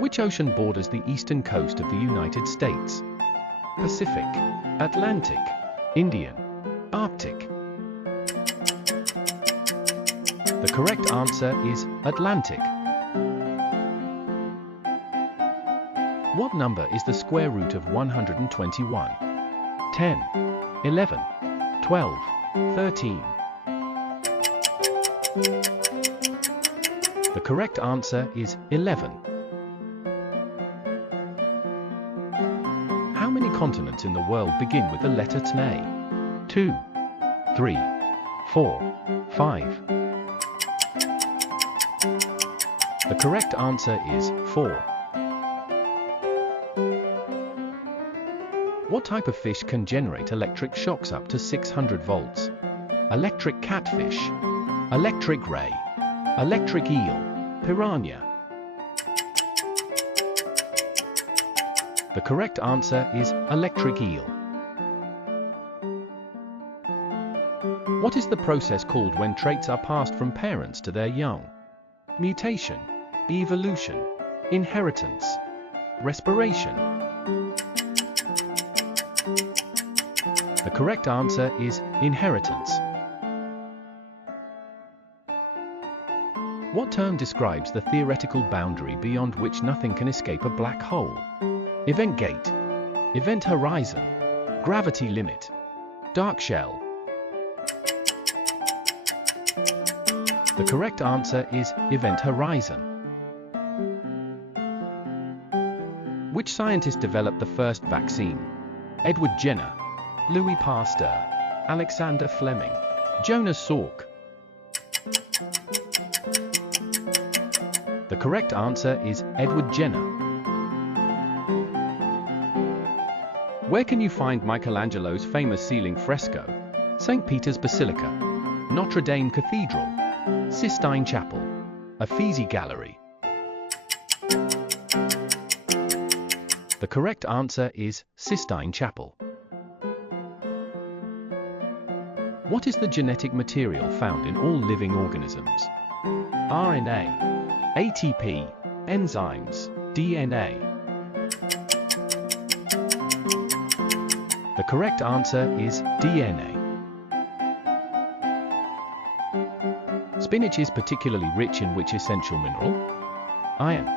Which ocean borders the eastern coast of the United States? Pacific, Atlantic, Indian, Arctic. The correct answer is Atlantic. What number is the square root of 121? 10, 11, 12, 13. The correct answer is 11. How many continents in the world begin with the letter TNA? 2, 3, 4, 5. The correct answer is 4. What type of fish can generate electric shocks up to 600 volts? Electric catfish, electric ray, electric eel, piranha. The correct answer is electric eel. What is the process called when traits are passed from parents to their young? Mutation, evolution, inheritance, respiration. The correct answer is inheritance. What term describes the theoretical boundary beyond which nothing can escape a black hole? Event gate, event horizon, gravity limit, dark shell. The correct answer is event horizon. Which scientist developed the first vaccine? Edward Jenner, Louis Pasteur, Alexander Fleming, Jonas Salk. The correct answer is Edward Jenner. Where can you find Michelangelo's famous ceiling fresco? St. Peter's Basilica, Notre Dame Cathedral, Sistine Chapel, Uffizi Gallery. The correct answer is Sistine Chapel. What is the genetic material found in all living organisms? RNA, ATP, enzymes, DNA. The correct answer is DNA. Spinach is particularly rich in which essential mineral? Iron,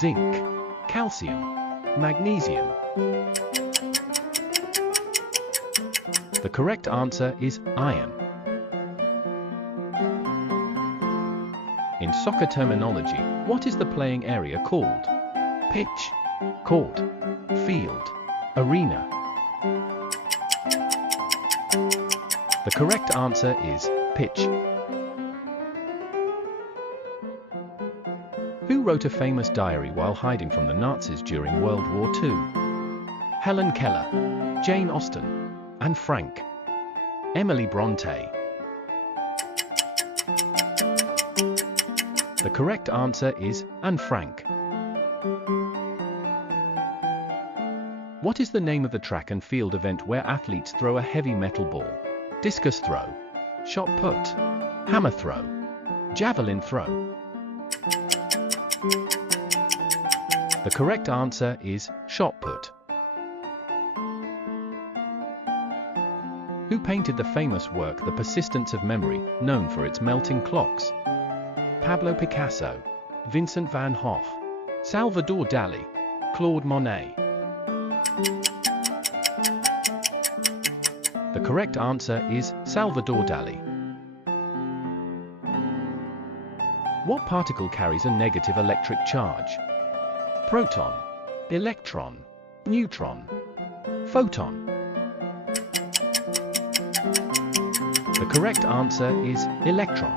zinc, calcium, magnesium. The correct answer is iron. In soccer terminology, what is the playing area called? Pitch, court, field, arena. The correct answer is pitch. Who wrote a famous diary while hiding from the Nazis during World War II? Helen Keller, Jane Austen, Anne Frank, Emily Bronte. The correct answer is Anne Frank. What is the name of the track and field event where athletes throw a heavy metal ball? Discus throw, shot put, hammer throw, javelin throw. The correct answer is shot put. Who painted the famous work The Persistence of Memory, known for its melting clocks? Pablo Picasso, Vincent van Gogh, Salvador Dali, Claude Monet. The correct answer is Salvador Dali. What particle carries a negative electric charge? Proton, electron, neutron, photon. The correct answer is electron.